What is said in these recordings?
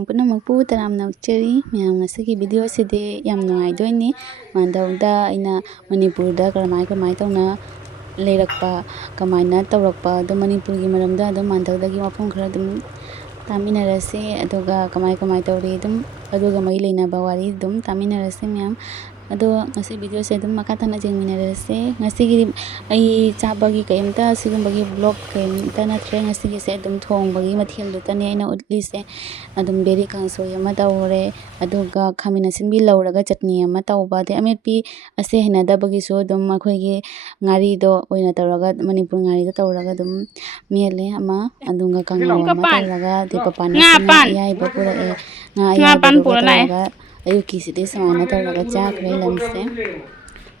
ꯃꯌꯥꯝ ꯄꯨꯝꯅꯃꯛꯄꯨ ꯇꯔꯥꯝꯅ ꯑꯣꯛꯆꯔꯤ ꯃꯌꯥꯝ ꯉꯁꯤꯒꯤ ꯚꯤꯗꯤꯑꯣꯁꯤꯗꯤ ꯌꯥꯝ ꯅꯨꯡꯉꯥꯏꯗꯣꯏꯅꯤ ꯃꯥꯟꯙꯧꯗ ꯑꯩꯅ ꯃꯅꯤꯄꯨꯔꯗ ꯀꯃꯥꯏ ꯇꯧꯅ ꯂꯩꯔꯛꯄ ꯀꯃꯥꯏꯅ ꯇꯧꯔꯛꯄ ꯑꯗꯨꯝ ꯃꯅꯤꯄꯨꯔꯒꯤ ꯃꯔꯝꯗ ꯑꯗꯨꯝ ꯃꯥꯟꯙꯧꯗꯒꯤ ꯋꯥꯐꯝ ꯈꯔ ꯑꯗꯨꯝ ꯇꯥꯃꯤꯟꯅꯔꯁꯤ ꯑꯗꯨꯒ ꯀꯃꯥꯏ ꯇꯧꯔꯤ ꯑꯗꯨꯝ ꯑꯗꯨꯒ ꯃꯔꯤ ꯂꯩꯅꯕ ꯋꯥꯔꯤ ꯑꯗꯨꯝ ꯇꯥꯃꯤꯟꯅꯔꯁꯤ ꯃꯌꯥꯝ ꯑꯗꯣ ꯉꯁꯤ ꯚꯤꯗꯤꯑꯣꯁꯦ ꯑꯗꯨꯝ ꯃꯈꯥ ꯇꯥꯅ ꯌꯦꯡꯃꯤꯟꯅꯔꯁꯤ ꯉꯁꯤꯒꯤ ꯑꯩ ꯆꯥꯕꯒꯤ ꯀꯩꯝꯇ ꯁꯤꯒꯨꯝꯕꯒꯤ ꯕ꯭ꯂꯣꯛ ꯀꯩꯝꯇ ꯅꯠꯇ꯭ꯔꯦ ꯉꯁꯤꯒꯤꯁꯦ ꯑꯗꯨꯝ ꯊꯣꯡꯕꯒꯤ ꯃꯊꯦꯜꯗꯨꯇꯅꯦ ꯑꯩꯅ ꯎꯠꯂꯤꯁꯦ ꯑꯗꯨꯝ ꯕꯦꯔꯤ ꯀꯥꯡꯁꯣꯏ ꯑꯃ ꯇꯧꯔꯦ ꯑꯗꯨꯒ ꯈꯥꯃꯦꯟ ꯑꯁꯤꯟꯕꯤ ꯂꯧꯔꯒ ꯆꯠꯅꯤ ꯑꯃ ꯇꯧꯕ ꯑꯗꯩ ꯑꯃꯦꯠꯄꯤ ꯑꯁꯦ ꯍꯩꯅꯗꯕꯒꯤꯁꯨ ꯑꯗꯨꯝ ꯑꯩꯈꯣꯏꯒꯤ ꯉꯥꯔꯤꯗꯣ ꯑꯣꯏꯅ ꯇꯧꯔꯒ ꯃꯅꯤꯄꯨꯔ ꯉꯥꯔꯤꯗꯣ ꯇꯧꯔꯒ ꯑꯗꯨꯝ ꯃꯦꯠꯂꯦ ꯑꯃ ꯑꯗꯨꯒ ꯀꯥꯡꯉꯧ ꯑꯃ ꯇꯧꯔꯒ ꯑꯗꯩ ꯄꯄꯥꯅꯁꯨ ꯉꯥ ꯑꯌꯥꯏꯕ ꯄꯨꯔꯛꯑꯦ ꯉꯥ ꯑꯌꯥꯏꯕꯗꯨꯒ ꯇꯧꯔꯒ ꯑꯌꯨꯛꯀꯤꯁꯤꯗꯤ ꯁꯨꯃꯥꯏꯅ ꯇꯧꯔꯒ ꯆꯥꯈ꯭ꯔꯦ ꯂꯟꯁꯁꯦ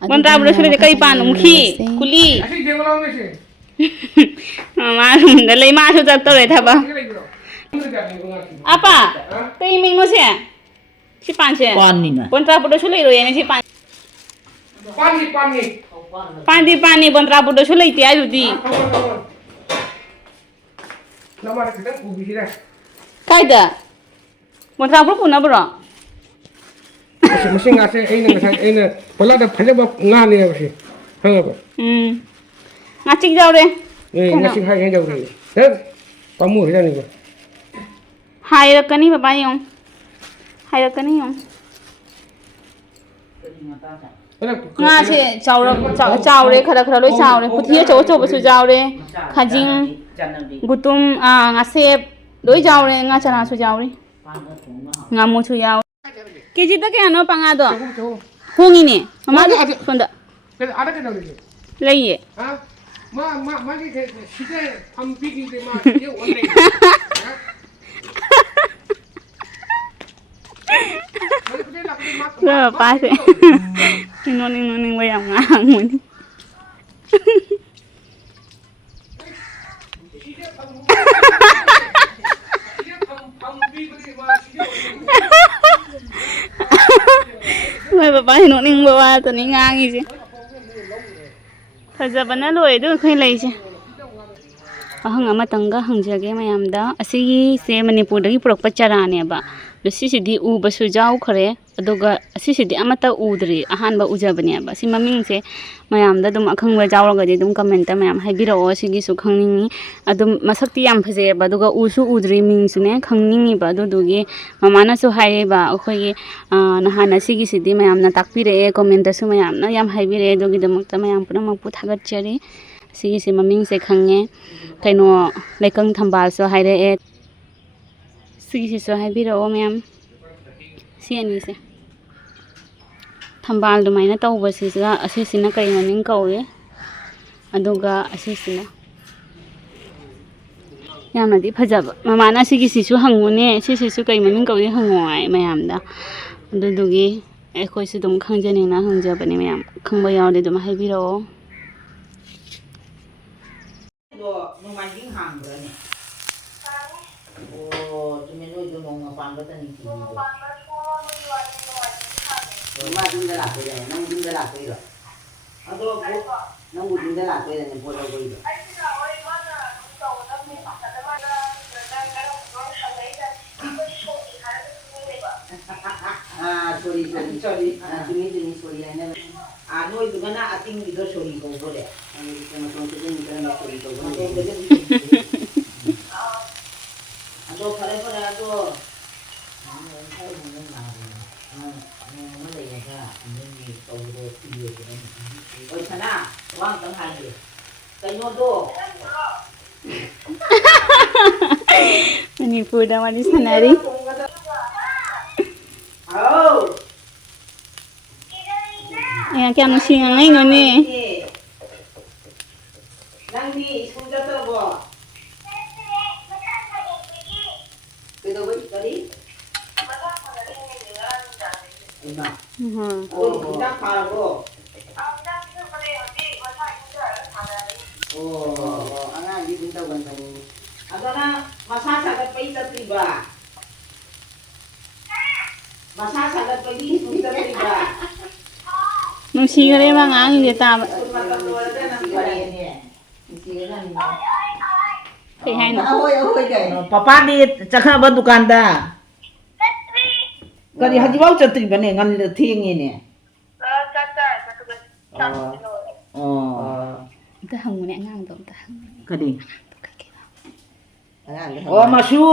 ꯑꯗꯨꯗꯤ ꯃꯌꯥꯝ ꯃꯈꯥ ꯇꯥꯅ ꯌꯦꯡꯃꯤꯟꯅꯔꯁꯤ ꯃꯥꯔꯣꯝꯗ ꯂꯩ ꯃꯥꯁꯨ ꯆꯠꯇꯧꯔꯦ ꯊꯕꯛ ꯑꯄꯥ ꯀꯩ ꯃꯤꯡꯅꯣꯁꯦ ꯁꯤ ꯄꯥꯟꯁꯦ ꯕꯣꯟꯇ꯭ꯔꯥꯄꯨꯔꯗꯁꯨ ꯂꯩꯔꯣꯏꯌꯦꯅꯦ ꯁꯤ ꯄꯥꯟ ꯄꯥꯟꯗꯤ ꯕꯣꯟꯇ꯭ꯔꯥꯄꯨꯔꯗꯁꯨ ꯂꯩꯇꯦ ꯍꯥꯏꯗꯨꯗꯤ ꯀꯥꯏꯗ ꯕꯣꯟꯇ꯭ꯔꯥꯄꯨꯔ ꯄꯨꯅꯕ꯭ꯔꯣ ꯃꯁꯤ ꯉꯥꯁꯦ ꯑꯩꯅ ꯉꯁꯥꯏ ꯑꯩꯅ ꯄꯣꯂꯥꯗ ꯐꯖꯕ ꯉꯥꯅꯦꯕ ꯁꯤ ꯈꯪꯉꯕ ꯉꯥꯆꯤꯛ ꯌꯥꯎꯔꯦ ꯉꯁꯤ ꯍꯥꯏ ꯌꯧꯔꯦ ꯍꯦꯛ ꯄꯥꯝꯃꯨꯈ꯭ꯔꯖꯥꯠꯅꯤꯀꯣ ꯍꯥꯏꯔꯛꯀꯅꯤ ꯕꯕꯥ ꯌꯦꯡꯉꯨ ꯍꯥꯏꯔꯛꯀꯅꯤ ꯌꯦꯡꯉꯨ ꯉꯥꯁꯦ ꯆꯥꯎꯔꯦ ꯈꯔ ꯂꯣꯏ ꯆꯥꯎꯔꯦ ꯄꯨꯊꯤ ꯑꯆꯧꯕꯁꯨ ꯌꯥꯎꯔꯦ ꯈꯥꯖꯤꯡ ꯒꯨꯇꯨꯝ ꯉꯥꯁꯦꯞ ꯂꯣꯏ ꯌꯥꯎꯔꯦ ꯉꯥ ꯆꯅꯥꯁꯨ ꯌꯥꯎꯔꯤ ꯉꯥꯃꯨꯁꯨ ꯌꯥꯎꯔꯦ ꯀꯦꯖꯤꯗ ꯀꯌꯥꯅꯣ ꯄꯉꯥꯗꯣ ꯍꯣꯡꯉꯤꯅꯦ ꯃꯃꯥꯗꯣ ꯁꯣꯝꯗ ꯂꯩꯌꯦ ꯄꯥꯁꯦ ꯅꯣꯛꯅꯤꯡꯕ ꯌꯥꯝ ꯉꯥꯡꯕꯅꯤ ꯍꯣꯏ ꯕꯕꯥ ꯅꯣꯛꯅꯤꯡꯕ ꯋꯥꯇꯅꯤ ꯉꯥꯡꯉꯤꯁꯦ ꯐꯖꯕꯅ ꯂꯣꯏꯔꯦ ꯑꯗꯨ ꯑꯩꯈꯣꯏ ꯂꯩꯁꯦ ꯑꯍꯪ ꯑꯃꯇꯪꯒ ꯍꯪꯖꯒꯦ ꯃꯌꯥꯝꯗ ꯑꯁꯤꯒꯤꯁꯦ ꯃꯅꯤꯄꯨꯔꯗꯒꯤ ꯄꯨꯔꯛꯄ ꯆꯔꯥꯅꯦꯕ ꯑꯗꯣ ꯁꯤꯁꯤꯗꯤ ꯎꯕꯁꯨ ꯌꯥꯎꯈ꯭ꯔꯦ ꯑꯗꯨꯒ ꯑꯁꯤꯁꯤꯗꯤ ꯑꯃꯠꯇ ꯎꯗ꯭ꯔꯤ ꯑꯍꯥꯟꯕ ꯎꯖꯕꯅꯦꯕ ꯁꯤ ꯃꯃꯤꯡꯁꯦ ꯃꯌꯥꯝꯗ ꯑꯗꯨꯝ ꯑꯈꯪꯕ ꯌꯥꯎꯔꯒꯗꯤ ꯑꯗꯨꯝ ꯀꯃꯦꯟꯇ ꯃꯌꯥꯝ ꯍꯥꯏꯕꯤꯔꯛꯑꯣ ꯁꯤꯒꯤꯁꯨ ꯈꯪꯅꯤꯡꯉꯤ ꯑꯗꯨꯝ ꯃꯁꯛꯇꯤ ꯌꯥꯝ ꯐꯖꯩꯑꯕ ꯑꯗꯨꯒ ꯎꯁꯨ ꯎꯗ꯭ꯔꯤ ꯃꯤꯡꯁꯨꯅꯦ ꯈꯪꯅꯤꯡꯉꯤꯕ ꯑꯗꯨꯗꯨꯒꯤ ꯃꯃꯥꯅꯁꯨ ꯍꯥꯏꯌꯦꯕ ꯑꯩꯈꯣꯏꯒꯤ ꯅꯍꯥꯟ ꯑꯁꯤꯒꯤꯁꯤꯗꯤ ꯃꯌꯥꯝꯅ ꯇꯥꯛꯄꯤꯔꯛꯑꯦ ꯀꯣꯃꯦꯟꯇꯁꯨ ꯃꯌꯥꯝꯅ ꯌꯥꯝ ꯍꯥꯏꯕꯤꯔꯛꯑꯦ ꯑꯗꯨꯒꯤꯗꯃꯛꯇ ꯃꯌꯥꯝ ꯄꯨꯝꯅꯃꯛꯄꯨ ꯊꯥꯒꯠꯆꯔꯤ ꯁꯤꯒꯤꯁꯦ ꯃꯃꯤꯡꯁꯦ ꯈꯪꯉꯦ ꯀꯩꯅꯣ ꯂꯩꯀꯪ ꯊꯝꯕꯥꯜꯁꯨ ꯍꯥꯏꯔꯛꯑꯦ ꯁꯤꯒꯤꯁꯤꯁꯨ ꯍꯥꯏꯕꯤꯔꯛꯑꯣ ꯃꯌꯥꯝ ꯁꯤ ꯑꯅꯤꯁꯦ ꯊꯝꯕꯥꯜ ꯑꯗꯨꯃꯥꯏꯅ ꯇꯧꯕꯁꯤꯒ ꯑꯁꯤꯁꯤꯅ ꯀꯩ ꯃꯃꯤꯡ ꯀꯧꯏ ꯑꯗꯨꯒ ꯑꯁꯤꯁꯤꯅ ꯌꯥꯝꯅꯗꯤ ꯐꯖꯕ ꯃꯃꯥꯅ ꯁꯤꯒꯤꯁꯤꯁꯨ ꯍꯪꯉꯨꯅꯦ ꯁꯤꯁꯤꯁꯨ ꯀꯩ ꯃꯃꯤꯡ ꯀꯧꯏ ꯍꯪꯉꯣ ꯍꯥꯏ ꯃꯌꯥꯝꯗ ꯑꯗꯨꯗꯨꯒꯤ ꯑꯩꯈꯣꯏꯁꯨ ꯑꯗꯨꯝ ꯈꯪꯖꯅꯤꯡꯅ ꯍꯪꯖꯕꯅꯦ ꯃꯌꯥꯝ ꯈꯪꯕ ꯌꯥꯎꯔꯗꯤ ꯑꯗꯨꯝ ꯍꯥꯏꯕꯤꯔꯛꯑꯣ ꯅꯣꯡꯃꯥꯏꯖꯤꯡ ꯍꯥꯡꯕ꯭ꯔꯅꯦ ꯑꯣ ꯆꯨꯝꯃꯦ ꯅꯣꯏꯗꯣ ꯅꯣꯡꯃ ꯄꯥꯟꯕꯇꯅꯤ ꯃꯥ ꯌꯨꯝꯗ ꯂꯥꯛꯇꯣꯏꯔꯅꯦ ꯅꯪ ꯌꯨꯝꯗ ꯂꯥꯛꯇꯣꯏꯔꯣ ꯑꯗꯣ ꯅꯪꯕꯨ ꯌꯨꯝꯗ ꯂꯥꯛꯇꯣꯏꯔꯅꯦ ꯄꯣꯠ ꯂꯧꯕꯩꯗꯣ ꯁꯣꯔꯤ ꯆꯨꯝꯃꯤ ꯁꯣꯔꯤ ꯍꯥꯏꯅ ꯅꯣꯏꯗꯨꯒꯅ ꯑꯇꯤꯡꯒꯤꯗꯣ ꯁꯣꯔꯤ ꯀꯧꯗꯣꯔꯦ ꯑꯗꯣ ꯐꯔꯦ ꯑꯗꯣ ꯍꯣꯏ ꯁꯅꯥ ꯋꯥ ꯑꯝꯇꯪ ꯍꯥꯏꯒꯦ ꯀꯩꯅꯣꯗꯣ ꯃꯅꯤꯄꯨꯔꯗ ꯋꯥꯔꯤ ꯁꯥꯟꯅꯔꯤ ꯀꯌꯥꯝ ꯅꯨꯡꯁꯤ ꯉꯥꯡꯉꯩꯅꯣꯅꯦ ꯅꯪꯗꯤ ꯁ꯭ꯀꯨꯜ ꯆꯠꯇ꯭ꯔꯕꯣ ꯀꯩꯗꯧꯕꯩ ꯀꯔꯤ ꯍꯤꯗꯥꯛ ꯊꯥꯔꯕꯣ ꯑꯉꯥꯡꯗꯤ ꯑꯗꯨꯝ ꯇꯧꯒꯟꯕꯅꯤ ꯑꯗꯣ ꯅꯪ ꯃꯁꯥ ꯁꯥꯒꯠꯄꯩ ꯆꯠꯇ꯭ꯔꯤꯕ ꯃꯁꯥ ꯁꯥꯒꯠꯄꯒꯤ ꯁ꯭ꯀꯨꯜ ꯆꯠꯇ꯭ꯔꯤꯕ ꯅꯨꯡꯁꯤꯈꯔꯦ ꯃꯥ ꯉꯥꯡꯉꯤꯁꯦ ꯇꯥꯕ ꯀꯩ ꯍꯥꯏꯅꯣ ꯄꯄꯥꯗꯤ ꯆꯠꯈ꯭ꯔꯕ ꯗꯨꯀꯥꯟꯗ Kali haji bau chatri bane ngan le thiengi ne. ta hang ne ngang do ta hang Kali. Oh masu.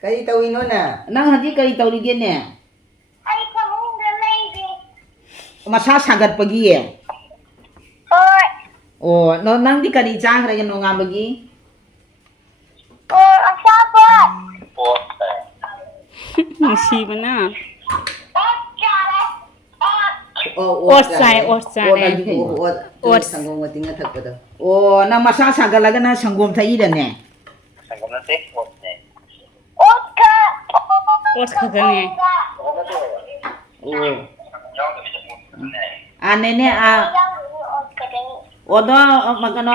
Kali tawino na. Nang haji kali tawri gen ne. Ai pamung da lady. Masa sagat pagi ya. Oi. Oh, no nang di kali chang ra no ngam bagi. Oh, asapa. nusiba na Otsai sanggom ngati nga thakpada. Oh, nang masa sagalaga na sanggom thai da ne. Sanggom na te, ot ne. Otka. ot khagane Oh. Anene a odo makano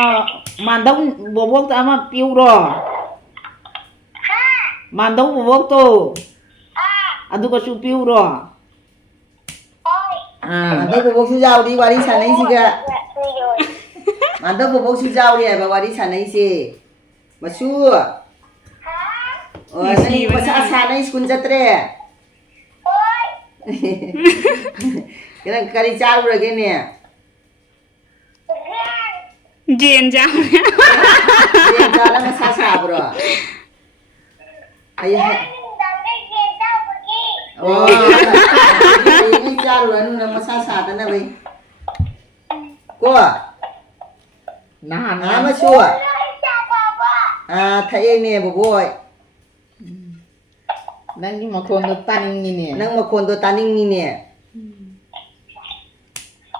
mandau bobok ta ama piuro. Mandau bobok to. Aduga su piuro. Mandau bobok su jaw di wari sanai siga. Mandau bobok su jaw di ba wari sanai si. Masu. Oh, nani masa sanai skun jatre. Kira kari chalu lagi ni. gen ja Dia jalan masa sabro. Ayah. Oh. Ini chalu anu nama masa sata na bay. Ko. Nah, nama suwa. Thay ni boboy. Nang ni makondo taning ni ni. Nang makondo taning ni ni.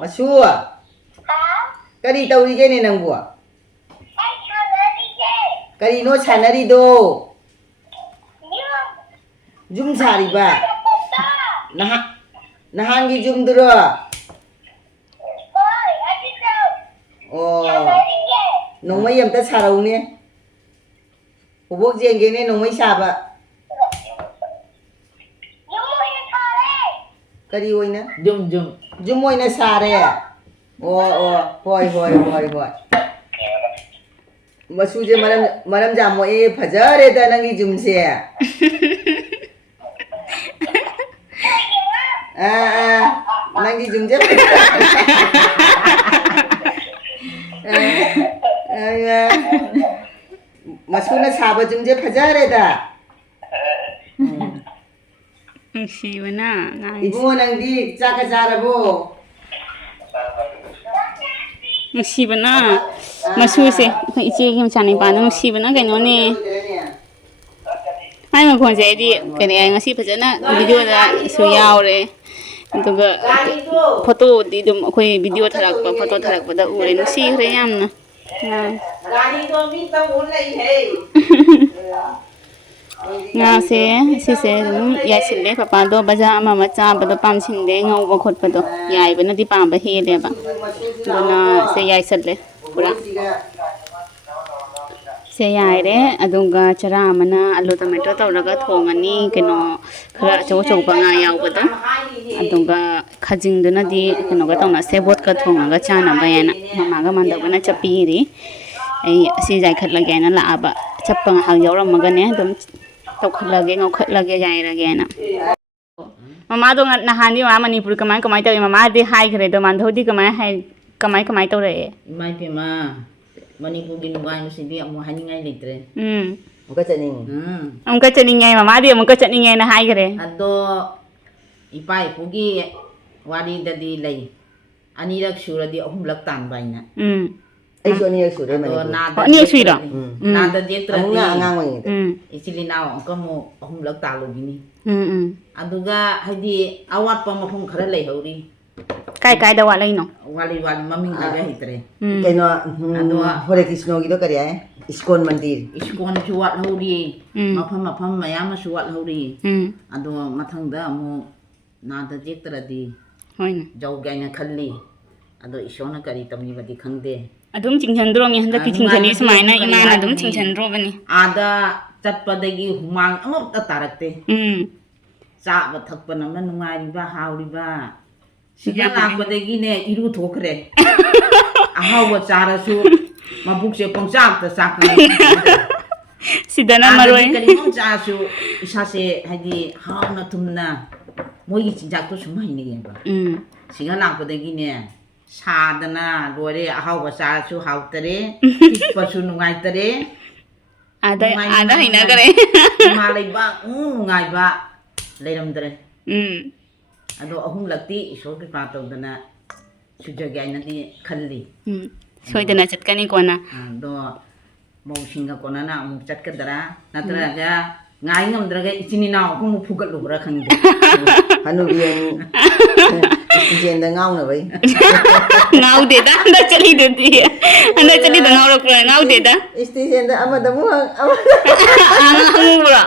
Masua. Kari tauri je ni nang buah. Kari no chanari do. Jum sari ba. Nahangi jum duro. Oh. Nong mai yam ta sarau ni. Bobok jeng ni nong mai saba. Kari oina? Jum oina sare. Oh, hoi. Masu je malam jamu phajare da nangi jum se. Nangi jum je. Masu na saba jum je phajare da. nusiba na Ibu mo nang di chaka jarabo. nusiba na masu se iche gi mchani pa nusiba na kaino ne ai ma khon se di kene ngasi phajana video da su yaure aduga photo di dum khoi video tharakpa photo tharakpa da ure nusi khre yamna Rani do mi ta un lai he. nga se si se dum ya sille papa do baja ama ma cha ba do pam sing de ngau ba khot pa do yai ba na di pam ba he le ba dona se yai satle pura se yai re adunga chara mana alu tomato tawraga thongani keno khara chaw chaw ba nga yaw ba do adunga khajing duna di keno ga tawna se bot ka thonga chana ba yana mama ga manda ba na chapi ri ai si jai khat la ga na la ba chappa nga hang yawra ma ga ne dum tau khat la ge ngau khat la ge jai ra ge na mama do na han di ma manipur kamai taw mama di hai khre do mandhau di kamai taw re Mai pe ma. Manipur gi nubai mu sidi amu haningai litre. Muka chaning. amka chaning ngai mama di amka chaning ngai na hai khre Ado ipai pugi wari dadi lai. Anirak sura di ahumlak tan baina. Ai so ni su de Ado mani. nada. ni sui da Nada dia Amu tradi. nga angang wang ite. Ichilinaw kamu ahumlak talo gini. Aduga hadi awat pa mafum khara lai hauri. kai da wa lai no Wali maming laga hitre. Kaino Hare Krishna gi do kari ai. Iskon mandir. Iskon chuat hauri. Mafam mayam chuat hauri. Ado mathangda amu nada dia tradi. hoina Jau gaina khalli. Ado isona kari tamni badi khangde. adum chingchandro mi handa ki chingchani smaina imana adum chingchandro bani Ada chatpadagi humang amot tarakte. Cha ba thakpa namna nungai ba hauri ba. Siga lakpadagi ne iru thokre. Ahaw ba chara su mabuk se pongsak ta sakna. Sidana maroi. Kanimong chasu isase hadi hauna tumna mogi chinjak to sumai ni ba. Singa lakpadagi ne sadana lore ahau sa su hautere pasu nungai tere. Ada hina kare. Malai ba nungai ba leiram tere. Ado ahum lakti isor ki pato dana sujagai na di khalli. Soidana chatkani kona. Ado mau singa kona na mu chat ka dara natra ga ngai ngam dara ga ichini na ko mu phugat lu ra khang hanu biani jen da ngau na bai Ngau de da anda chali de di. Anda chali da ngau ro kra ngau de da. station da ama da mu ama Ang bra.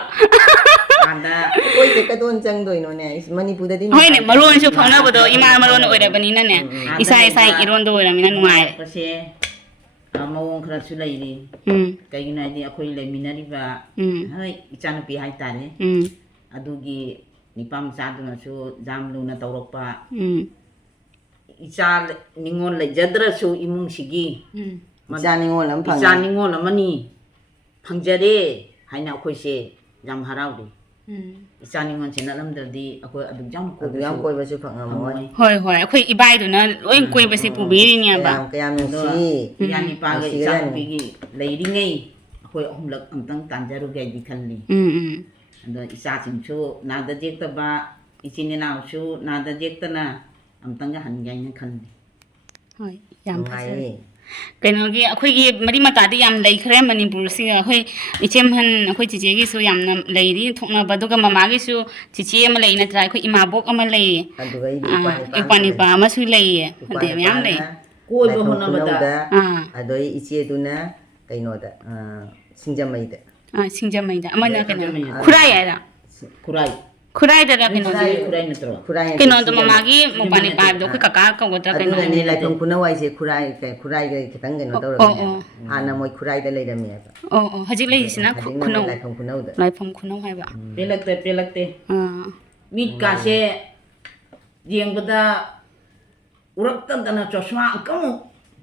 Anda koi te ka don chang doi no ne Manipur da din Hoi ne maron su phana bodo ima maron oira bani na ne. Isa iron do oira mina nuai. pase mawong khara su lai ni kai na di akhoi lai minari ba hai ichana pi hai tare adugi nipam sa du na su jam lu na tawrok pa icha ningon lai jadra su imung sigi jani ngol lam phang icha ningon amani phangjare haina akhoi se jam harau di icha ningon chena lam dardi akhoi adu jam ko yam koi ba su phang amoi Hoi hoi akhoi ibai du na loi koi ba se pu bi ni ba. kayam si yani pa ga icha pi gi lai ri ngai akhoi ahumlak amtang tanjaru ga di khalli ando isa sing chu na da jek ta ba ichini na chu na da jek ta na amtang ga han gai na khalli Hoi yam phase. ngai Kainogi akhoi mari mata di yam lei khre Manipur si akhoi ichem han akhoi chiche gi su yam na lei ri thokna ba duga mama gi su chiche ama lei na tra akhoi ima bok ama lei adu gai ipani pa ama su lei de yam lei koi ba hona ba da adoi iche du na kaino da singjamai da singjamai da ama na kana khurai ya da kurai khurai da kaino kurai na tro kurai kaino do mama gi mopani pa do khoi kaka ka goda adu kaino ne lai thong kuna wai se kurai ga kitang ga no da ro hana moi kurai da lai da me ba oh hajik lei sina khuno lai thong kuna da lai phom khuno hai ba pelakte mit ka se yeng bada urak tan tan chosma kamu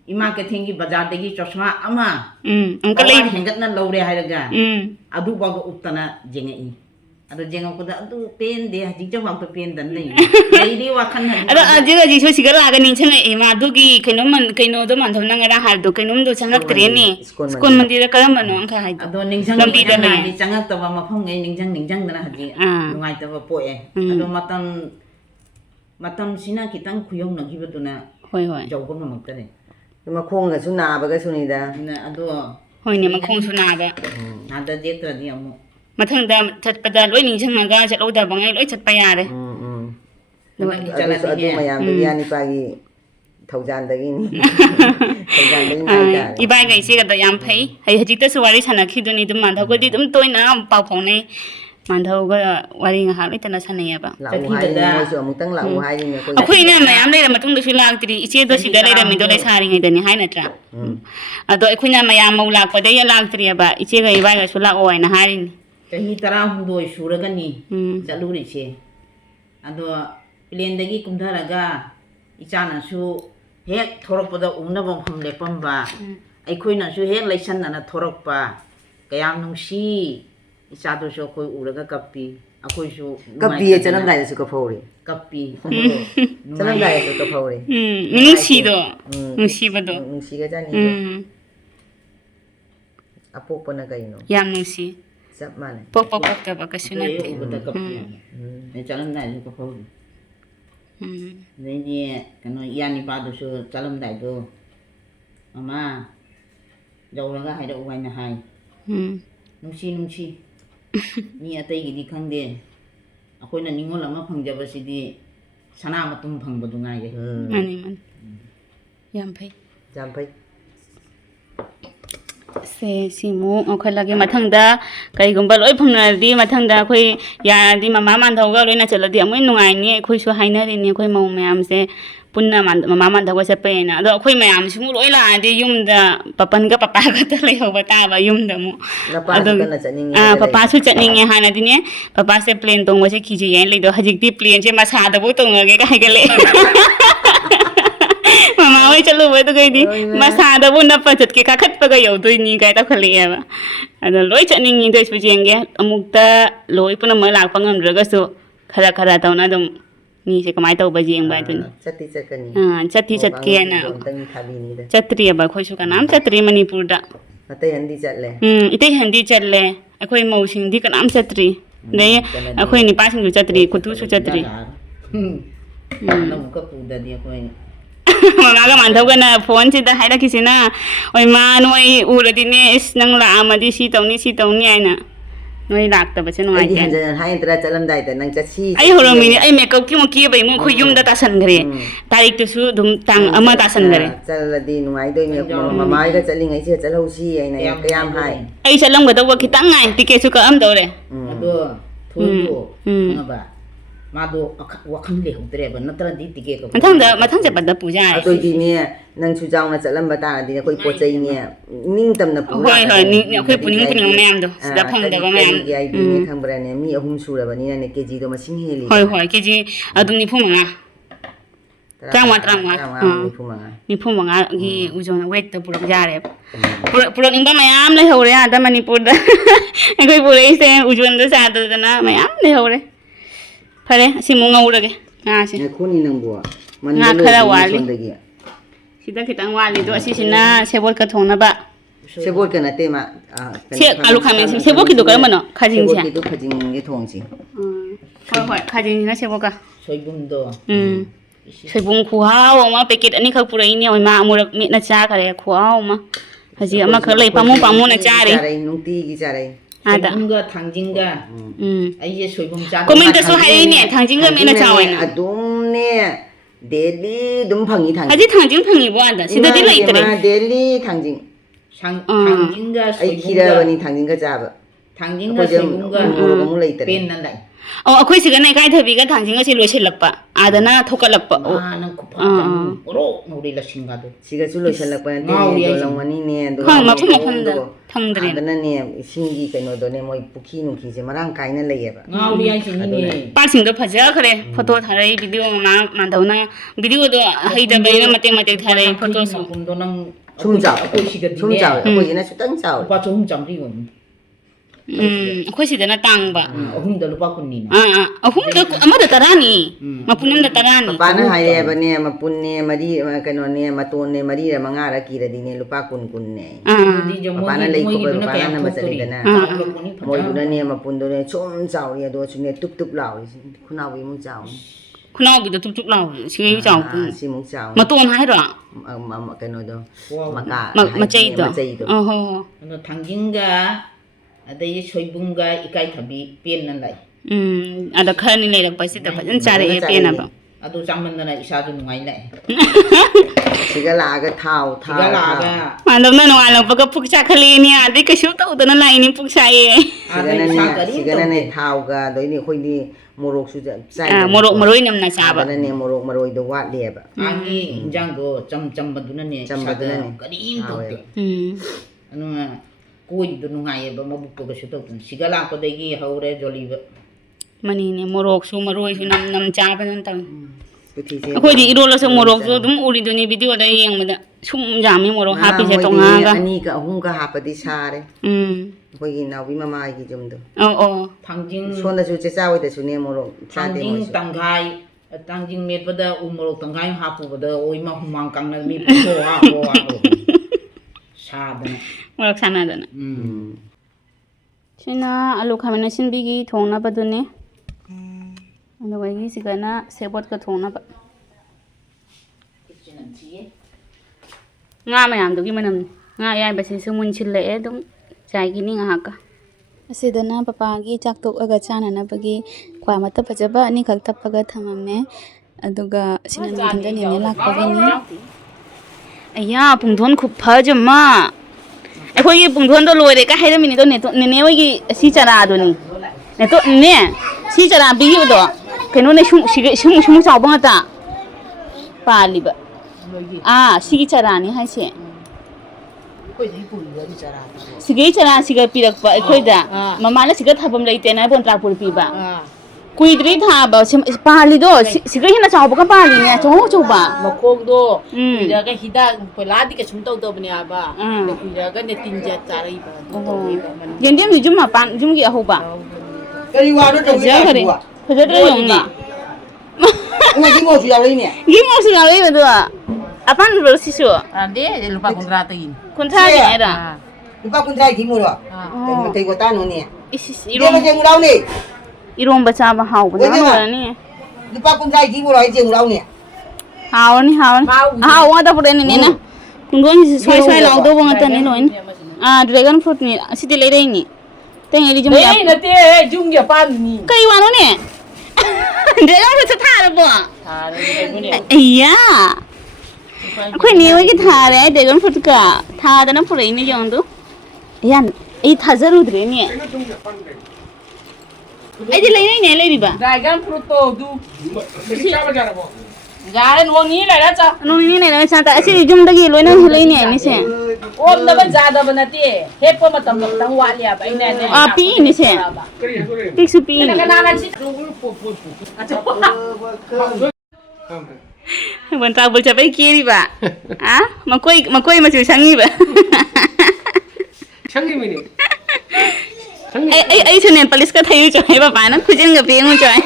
ima ke thingi bazar de gi chosma ama angka lei hengat na lore hairaga adu ba go uttana jengai adu jenga ko da adu pen de hajik jaw to pen dan lei lei ri wa khan ada ajiga ji so sigar laga ni chang e ma du gi kaino do man thon ngara har do kainom do changak tre ni skon mandir karam mano angka hai ado ningjang lambi da na lei di changak ta ba mafam ngai ningjang dana haji ngai ta ba poe ado matam sina kitang khuyong na gi batuna hoi hoi jaw ko ma tare ma khong ga su na ba ga su ni da na ado hoi ne ma khong su na ba na da je tra di amu mathang da chat pada loi ning chang ga chat lo da bangai loi chat pa ya re adu mayam da yani pa gi thaujan da gi ni thaujan da ni da ibai ga ise ga da yam phai hai hajik ta su wari sana khi du ni dum man thau ko di dum toina pau phau nei man thau ga wari nga ha loi ta na sana ya ba la u hai ni moi su amuk tang la u hai ni ko akhoi na mayam le matung da su lak tri iche do si da le mi do le sari ngai da ni hai na tra ado akhoi na mayam mau lak pa de ya lak tri ba iche ga ibai ga su lak oi na hari ni kahi tara hundoi suraga ni chaluri che ado plane dagi kumdharaga ichana su hek thorakpada umna bam pham lepam ba aikhoina su hek laisan na thorakpa kayam nungsi icha do so khoi uraga kappi akhoi su kapi chanam dai su ka phori kappi chanam dai su ka phori nung si do nung si ba do nung si ga jani apok pa na kaino yam nung si sap man pok pok pok ta ba ka su na te ubata kappi ne chalam dai su ka phori ne ni kano yani pa do su chalam dai do mama jawraga haida uwai na hai nungsi mi atai gi di khangde akoina ningol ama phangjaba sidi sana matum phangbadu ngai ge mani man yam phai jam phai se si mu akhoi lage mathang da kai gumba loi phangna di mathang da khoi ya di mama man thau ga loi na chala di amoi nungai ni khoi su haina ri ni khoi mau mayam se punna mama man thau ga chape na ado khoi mayam su mu loi la di yum da papan ga papa ga ta lei ho ba ta ba yum da mu ado na chaning papa su chaning ye hana di ne papa se plane tong wa se khiji yen lei do hajik di plane se ma sa da bo tong ga ga le mama ꯍꯣꯏ ꯆꯠꯂꯨꯕꯗꯨꯒꯩꯗꯤ ꯃꯁꯥꯗꯕꯨ ꯅꯞꯄ ꯆꯠꯀꯦ ꯀꯥꯈꯠꯄꯒ ꯌꯧꯗꯣꯏꯅꯤ ꯀꯥꯏ ꯇꯧꯈꯠꯂꯛꯑꯦꯕ ꯑꯗꯣ ꯂꯣꯏ ꯆꯠꯅꯤꯡꯉꯤ ꯑꯗꯨꯏꯁꯨ ꯌꯦꯡꯒꯦ ꯑꯃꯨꯛꯇ ꯂꯣꯏ ꯄꯨꯝꯅꯃꯛ ꯂꯥꯛꯄ ꯉꯝꯗ꯭ꯔꯒꯁꯨ ꯈꯔ ꯇꯧꯅ ꯑꯗꯨꯝ ꯃꯤꯁꯦ ꯀꯃꯥꯏꯅ ꯇꯧꯕ ꯌꯦꯡꯕ ꯍꯥꯏꯗꯨꯅꯤ ꯆꯠꯀꯅꯤ ꯆꯠꯀꯦꯅ ꯑꯝꯇꯪ ꯊꯥꯕꯤꯅꯤꯗ ꯆꯠꯇ꯭ꯔꯤꯑꯕ ꯑꯩꯈꯣꯏꯁꯨ ꯀꯅꯥꯝ ꯆꯠꯇ꯭ꯔꯤ ꯃꯅꯤꯄꯨꯔꯗ ꯑꯇꯩ ꯍꯟꯗꯤ ꯆꯠꯂꯦ 이때 현디 ਚੱꯂꯦ ꯑꯩꯈꯣꯏ ꯃꯧꯁꯤꯡꯗꯤ ꯀꯅꯥꯝ ꯆꯠꯇ꯭ꯔꯤ ꯑꯗꯩ ꯑꯩꯈꯣꯏ ꯅꯤꯄꯥꯁꯤꯡꯁꯨ ꯆꯠꯇ꯭ꯔꯤ ꯈꯨꯇꯨꯁꯨ ꯆꯠꯇ꯭ꯔꯤ ꯑꯃꯨꯛꯀ ꯄꯨꯗꯗꯤ ꯑꯩꯈꯣꯏ ꯃꯃꯥꯒ ꯃꯥꯟꯊꯧꯒꯅ ꯐꯣꯟꯁꯤꯗ ꯍꯥꯏꯔꯛꯈꯤꯁꯤꯅ ꯍꯣꯏ ꯃꯥ ꯅꯣꯏ ꯎꯔꯗꯤꯅꯦ ꯏꯁ ꯅꯪ ꯂꯥꯛꯑꯝꯃꯗꯤ ꯁꯤ ꯇꯧꯅꯤ ꯍꯥꯏꯅ ꯅꯣꯏ ꯂꯥꯛꯇꯕꯁꯦ ꯑꯩꯗꯤ ꯅꯨꯡꯉꯥꯏꯇꯦ ꯍꯟꯖꯟ ꯍꯥꯏꯗ꯭ꯔꯥ ꯆꯠꯂꯝꯗꯥꯏꯗ ꯅꯪ ꯆꯠꯁꯤ ꯑꯩ ꯍꯧꯔꯝꯃꯤꯅꯦ ꯑꯩ ꯃꯦꯀꯞꯀꯤ ꯑꯃꯨꯛ ꯀꯦꯕꯩ ꯑꯃꯨꯛ ꯑꯩꯈꯣꯏ ꯌꯨꯝꯗ ꯇꯥꯁꯟꯈ꯭ꯔꯦ ꯇꯥꯔꯤꯛꯇꯨꯁꯨ ꯑꯗꯨꯝ ꯇꯥꯡ ꯑꯃ ꯇꯥꯁꯟꯈ꯭ꯔꯦ ꯆꯠꯂꯗꯤ ꯅꯨꯡꯉꯥꯏꯗꯣꯏꯅꯦ ꯃꯃꯥꯒ ꯆꯠꯂꯤꯉꯩꯁꯤꯗ ꯆꯠꯍꯧꯁꯤ ꯑꯩꯅ ꯀꯌꯥꯝ ꯍꯥꯏ ꯑꯩ ꯆꯠꯂꯝꯒꯗꯧꯕ ꯈꯤꯇꯪ ꯉꯥꯏ ꯇꯤꯀꯦꯠꯁꯨ ꯀꯛꯑꯝꯗꯧꯔꯦ ꯑꯗꯣ ꯊꯣꯏꯗꯣ ꯈꯪꯉꯕ ꯃꯥꯗꯣ ꯋꯥꯈꯜ ꯂꯩꯍꯧꯗ꯭ꯔꯦꯕ ꯅꯠꯇ꯭ꯔꯗꯤ ꯇꯤꯀꯦꯠ ꯃꯊꯪ ꯆꯠꯄꯗ ꯄꯨꯖꯥ ꯑꯗꯨꯏꯗꯤꯅꯦ ꯅꯪꯁꯨ ꯆꯥꯎꯅ ꯆꯠꯂꯝꯕ ꯇꯥꯔꯗꯤ ꯑꯩꯈꯣꯏ ꯄꯣꯠ ꯆꯩꯅꯦ ꯅꯤꯡꯇꯝꯅ ꯍꯣꯏ ꯑꯩꯈꯣꯏ ꯄꯨꯅꯤꯡ ꯃꯌꯥꯝꯗꯣ ꯁꯤꯗ ꯐꯪꯗꯕ ꯃꯌꯥꯝ ꯀꯔꯤꯒꯤ ꯑꯥꯏꯗꯤꯅꯦ ꯈꯪꯕ꯭ꯔꯥꯅꯦ ꯃꯤ 3 ꯁꯨꯔꯕꯅꯤꯅꯅꯦ ꯀꯦꯖꯤꯗꯣ ꯃꯁꯤꯡ ꯍꯦꯜꯂꯤ ꯍꯣꯏ ꯀꯦꯖꯤ ꯑꯗꯨꯝ 95 95ꯒꯤ ꯎꯖꯣꯟ ꯋꯦꯠꯇ ꯄꯨꯔꯛ ꯌꯥꯔꯦꯕ ꯄꯨꯔꯛꯅꯤꯡꯕ ꯃꯌꯥꯝ ꯂꯩꯍꯧꯔꯦ ꯑꯥꯗ ꯃꯅꯤꯄꯨꯔꯗ ꯑꯩꯈꯣꯏ ꯄꯨꯔꯛꯏꯁꯦ ꯎꯖꯣꯟꯗ ꯆꯥꯗꯗꯅ ꯃꯌꯥꯝ ꯂꯩꯍꯧꯔꯦ ꯐꯔꯦ ꯑꯁꯤꯃꯨꯛ ꯉꯧꯔꯒꯦ ꯉꯥꯁꯦ ꯈꯣꯅꯤ ꯅꯪꯕꯨ ꯉꯥ ꯈꯔ ꯋꯥꯠꯂꯤ ꯁꯤꯗ ꯈꯤꯇꯪ ꯋꯥꯠꯂꯤꯗꯣ ꯑꯁꯤꯁꯤꯅ ꯁꯦꯕꯣꯠꯀ ꯊꯣꯡꯅꯕ ꯁꯦꯕꯣꯠꯀ ꯅꯠꯇꯦ ꯃꯥ ꯑꯂꯨ ꯈꯥꯃꯦꯟ ꯁꯦꯕꯣꯠꯀꯤꯗꯣ ꯀꯔꯝꯕꯅꯣ ꯈꯥꯖꯤꯡꯁꯦ ꯁꯦꯕꯣꯠꯀꯤꯗꯣ ꯈꯥꯖꯤꯡꯒꯤ ꯊꯣꯡꯁꯤ ꯍꯣꯏ ꯈꯥꯖꯤꯡꯁꯤꯅ ꯁꯦꯕꯣꯠꯀ ꯁꯣꯏꯕꯨꯝꯗꯣ ꯁꯣꯏꯕꯨꯝ ꯈꯨꯍꯥꯎ ꯑꯃ ꯄꯦꯀꯦꯠ ꯑꯅꯤꯈꯛ ꯄꯨꯔꯛꯏꯅꯦ ꯃꯥ ꯑꯃꯨꯔꯛ ꯃꯤꯠꯅ ꯆꯥꯈꯔꯦ ꯈꯨꯍꯥꯎ ꯑꯃ ꯍꯧꯖꯤꯛ ꯑꯃꯈꯛ ꯂꯩ ꯄꯥꯝꯃꯨꯅ ꯆꯥꯔꯤ ꯅꯨꯡꯇꯤꯒꯤ ꯆꯥꯔꯩ ꯁꯣꯏꯕꯨꯝꯒ ꯊꯥꯡꯖꯤꯡꯒ ꯑꯩꯁꯦ ꯁꯣꯏꯕꯨꯝ ꯆꯥꯗ ꯀꯣꯃꯦꯟꯇꯁꯨ ꯍꯥꯏꯔꯛꯏꯅꯦ ꯊꯥꯡꯖꯤꯡꯒ ꯃꯤꯠꯅ ꯆꯥꯎꯏꯅ ꯑꯗꯨꯝꯅꯦ ꯗꯦꯂꯤ ꯑꯗꯨꯝ ꯐꯪꯉꯤ ꯍꯧꯖꯤꯛ ꯊꯥꯡꯖꯤꯡ ꯐꯪꯉꯤꯕꯣ ꯑꯥꯗ ꯁꯤꯗꯗꯤ ꯂꯩꯇ꯭ꯔꯦ ꯗꯦꯂꯤ ꯊꯥꯡꯖꯤꯡ ꯊꯥꯡꯖꯤꯡꯒ ꯑꯩ ꯈꯤꯔꯕꯅꯤ ꯊꯥꯡꯖꯤꯡꯒ ꯆꯥꯕ ꯊꯥꯡꯖꯤꯡꯒ ꯁꯣꯏꯕꯨꯝꯒ ꯃꯣꯔꯣꯛ ꯑꯃꯨꯛ ꯂꯩꯇ꯭ꯔꯦ ꯄꯦꯟꯅ ꯂꯩ ꯑꯩꯈꯣꯏ ꯁꯤꯒꯅ ꯏꯀꯥꯏꯊꯕꯤꯒ ꯊꯥꯡꯖꯤꯡꯒꯁꯤ ꯂꯣꯏꯁꯤꯜꯂꯛꯄ ꯑꯥꯗꯅ ꯊꯣꯛꯀꯠꯂꯛꯄ ꯅꯪ ꯈꯨꯐꯖ ꯃꯣꯔꯣꯛ ꯉꯧꯔꯤ ꯂꯁꯤꯡꯒꯗꯣ ꯁꯤꯒꯁꯨ ꯂꯣꯏꯁꯤꯜꯂꯛꯄ ꯅꯠꯇꯦ ꯌꯣꯜꯂꯝꯒꯅꯤꯅꯦ ꯃꯐꯝꯗ ꯐꯪꯗ꯭ꯔꯦ ꯑꯗꯅꯅꯦ ꯏꯁꯤꯡꯒꯤ ꯀꯩꯅꯣꯗꯣꯅꯦ ꯃꯣꯏ ꯄꯨꯈ꯭ꯔꯤ ꯅꯨꯡꯈꯤꯁꯦ ꯃꯔꯥꯡ ꯀꯥꯏꯅ ꯂꯩꯌꯦꯕ ꯉꯥꯎꯔꯤ ꯍꯥꯏꯁꯤꯅꯤꯅꯦ ꯄꯥꯠꯁꯤꯡꯗꯣ ꯐꯖꯈ꯭ꯔꯦ ꯐꯣꯇꯣ ꯊꯥꯔꯛꯏ ꯚꯤꯗꯤꯑꯣ ꯃꯃꯥ ꯃꯥꯟꯙꯧꯅ ꯚꯤꯗꯤꯑꯣꯗꯣ ꯍꯩꯇꯕꯩꯅ ꯃꯇꯦꯛ ꯊꯥꯔꯛꯏ ꯐꯣꯇꯣꯁꯨ ꯁꯨꯝ ꯆꯥꯎꯋꯦ ꯑꯩꯈꯣꯏꯁꯤꯅ ꯈꯤꯇꯪ ꯆꯥꯎꯋꯦ ꯂꯨꯄꯥ 300 ꯑꯣꯏꯅꯤ ꯑꯩꯈꯣꯏ ꯁꯤꯗꯅ ꯇꯥꯡꯕ ꯑꯍꯨꯝꯗ ꯂꯨꯄꯥ 10ꯅꯤꯅ ꯑꯍꯨꯝꯗ ꯑꯃꯗ 10ꯅꯤ ꯃꯄꯨꯟ ꯑꯃꯗ 10ꯅꯤ ꯃꯄꯥꯅ ꯍꯥꯏꯔꯦꯕꯅꯦ ꯃꯄꯨꯟꯅꯦ ꯃꯔꯤ ꯀꯩꯅꯣꯅꯦ ꯃꯇꯣꯟꯅꯦ 4ꯔ 5ꯔ ꯀꯤꯔꯗꯤꯅꯦ ꯂꯨꯄꯥ 10ꯅꯦ ꯃꯄꯥꯅ ꯂꯩ ꯈꯣꯕ ꯃꯄꯥꯅ ꯅꯝꯕ ꯆꯠꯂꯤꯗꯅ ꯃꯣꯏꯗꯨꯅꯅꯦ ꯃꯄꯨꯟꯗꯨꯅꯦ ꯁꯨꯝ ꯆꯥꯎꯔꯤ ꯑꯗꯣꯁꯨꯅꯦ ꯇꯨꯞ ꯂꯥꯎꯔꯤ ꯈꯨꯅꯥꯎꯕꯤꯃꯨꯛ ꯆꯥꯎꯅꯤ ꯈꯨꯅꯥꯎꯕꯤꯗꯣ ꯇꯨꯞ ꯂꯥꯎꯋꯦ ꯁꯤꯒꯩ ꯆꯥꯎꯕ ꯁꯤꯃꯨꯛ ꯆꯥꯎꯅꯤ ꯃꯇꯣꯟ ꯍꯥꯏꯔꯣ ꯀꯩꯅꯣꯗꯣ ꯃꯀꯥ ꯃꯆꯩꯗꯣ ꯑꯗꯣ ꯊꯥꯡꯖꯤꯡꯒ ꯑꯗꯩ ꯁꯣꯏꯕꯨꯝꯒ ꯏꯀꯥꯏꯊꯕꯤ ꯄꯦꯟꯅ ꯂꯩ ꯑꯗ ꯈꯔꯅꯤ ꯂꯩꯔꯛꯄꯁꯤꯗ ꯐꯖꯅ ꯆꯥꯔꯛꯑꯦ ꯄꯦꯟꯅꯕ ꯑꯗꯨ ꯆꯥꯃꯟꯗꯅ ꯏꯁꯥꯁꯨ ꯅꯨꯡꯉꯥꯏ ꯂꯥꯛꯑꯦ siga laga thao siga laga mandamna no ala baga pukcha khali ni adi kaishu taudana laini pukcha ye siga ne thao ga doini khoi ni morok su chai morok maroi namna chaba ne morok maroi do wat leba ani injang do cham baduna ne karim tokte anu koi do nungai ba mabuk to gasu to siga la ko degi haure joliba mani ne morok su maroi su nam chaba nan tang ꯑꯩꯈꯣꯏ ꯗꯤ ꯏꯔꯣꯜꯂꯁꯨ ꯃꯣꯔꯣꯛꯁꯨ ꯑꯗꯨꯝ ꯎꯔꯤꯗꯨꯅꯤ ꯚꯤꯗꯤꯑꯣꯗ ꯌꯦꯡꯕꯗ ꯁꯨꯝ ꯌꯥꯝꯃꯤ ꯃꯣꯔꯣꯛ ꯍꯥꯞꯄꯤꯁꯦ ꯇꯣꯉꯥꯟꯒ ꯑꯅꯤꯒ ꯑꯍꯨꯝꯒ ꯍꯥꯞꯄꯗꯤ ꯁꯥꯔꯦ ꯑꯩꯈꯣꯏꯒꯤ ꯅꯥꯎꯕꯤ ꯃꯃꯥꯒꯤ ꯌꯨꯝꯗꯣ ꯊꯥꯡꯖꯤꯡ ꯁꯣꯟꯗꯁꯨ ꯆꯦꯆꯥ ꯍꯣꯏꯗꯁꯨꯅꯦ ꯃꯣꯔꯣꯛ ꯊꯥꯡꯖꯤꯡ ꯇꯪꯈꯥꯏ ꯊꯥꯡꯖꯤꯡ ꯃꯦꯠꯄꯗ ꯎ ꯃꯣꯔꯣꯛ ꯇꯪꯈꯥꯏ ꯍꯥꯞꯄꯨꯕꯗ ꯑꯣꯏꯃ ꯍꯨꯃꯥꯡ ꯀꯪꯅ ꯃꯤ ꯄꯣ ꯁꯥꯗꯅ ꯃꯣꯔꯣꯛ ꯁꯥꯟꯅꯗꯅ ꯁꯤꯅ ꯑꯂꯨ ꯈꯥꯃꯦꯟ ꯑꯁꯤꯟꯕꯤꯒꯤ ꯊꯣꯡꯅꯕꯗꯨꯅꯦ ꯑꯗꯨꯒ ꯑꯩꯒꯤꯁꯤꯒꯅ ꯁꯦꯕꯣꯠꯀ ꯊꯣꯡꯅꯕ ꯉꯥ ꯃꯌꯥꯝꯗꯨꯒꯤ ꯃꯅꯝꯅꯤ ꯉꯥ ꯑꯌꯥꯏꯕꯁꯤꯁꯨ ꯃꯨꯟꯁꯤꯜꯂꯛꯑꯦ ꯑꯗꯨꯝ ꯆꯥꯏꯒꯤꯅꯤ ꯉꯥꯏꯍꯥꯛꯀ ꯑꯁꯤꯗꯅ ꯄꯄꯥꯒꯤ ꯆꯥꯛ ꯇꯣꯛꯑꯒ ꯆꯥꯅꯅꯕꯒꯤ ꯈ꯭ꯋꯥ ꯃꯇꯞ ꯐꯖꯕ ꯑꯅꯤꯈꯛ ꯇꯞꯄꯒ ꯊꯝꯃꯝꯃꯦ ꯑꯗꯨꯒ ꯑꯁꯤꯅ ꯅꯨꯡꯊꯤꯟꯗ ꯅꯦꯅꯦ ꯂꯥꯛꯄꯒꯤꯅꯤ ꯑꯌꯥ ꯄꯨꯡꯊꯣꯟ ꯈꯨꯐꯖ ꯑꯃ ꯑꯩꯈꯣꯏꯒꯤ ꯄꯨꯡꯊꯣꯟꯗꯣ ꯂꯣꯏꯔꯦꯒ ꯍꯥꯏꯔꯝꯃꯤꯅꯤꯗꯣ ꯅꯦꯅꯦ ꯍꯣꯏꯒꯤ ꯁꯤ ꯆꯔꯥꯗꯨꯅꯤ ꯅꯦ ꯁꯤ ꯆꯔꯥ ꯄꯤꯈꯤꯕꯗꯣ ꯀꯩꯅꯣꯅꯦ ꯁꯨꯝ ꯆꯥꯎꯕ ꯉꯥꯛꯇ ꯄꯥꯜꯂꯤꯕ ꯁꯤꯒꯤ ꯆꯔꯥꯅꯤ ꯍꯥꯏꯁꯦ ꯁꯤꯒꯤ ꯆꯔꯥꯁꯤꯒ ꯄꯤꯔꯛꯄ ꯑꯩꯈꯣꯏꯗ ꯃꯃꯥꯅ ꯁꯤꯒ ꯊꯥꯐꯝ ꯂꯩꯇꯦꯅ ꯕꯣꯟꯇ꯭ꯔꯥꯛꯄꯨꯔ ꯄꯤꯕ kuidri tha ba pali do siga hina chaw ba pali ne chaw ba makhongdo kuiraga hidak peladi ka sum tau bani aba kuiraga ne tinja charai ba gendem ni juma pan jum gi ahu ba kari wa do to ja khare phajadra yong na nga gi mo su yaw ni gi mo su yaw ba do apan ro si so ade lupa kontratain kunta ni era lupa kun dai gi mo ro te ko ta no ni isis iro ma je ngulaw ni irom ba cha ba haw ba na ni lupa kun dai gi mo ro ai je ngulaw ni haw ni haw wa da pure ni na kunggon si swai swai law do ba ngata ni loin dragon fruit ni si de le dai ni teng ri jum ya na te jung ya pan ni kai wa no ni dragon fruit tha ra bo ayya akhoi ni oi ki tha re dragon fruit ka tha da na pure ni jong do yan ai tha zaru dre ni ai di lai ni lai ri ba dragon fruit to du Siapa cara bo? garan wong ni lai da cha no ni nei na cha ta asi jum da gi loi na lai ni ni se om da ba ja da ba na te he po ma tam tang wa lia ba ina ne pi ni se Kiri, kiri. tik su pi ni na na chi Wan ta bul cha bai kiri ba makoi ma chu sangi ba Changi mini. ai chu ne police ka thayu choi ba pa na khujin ga pe ngu choi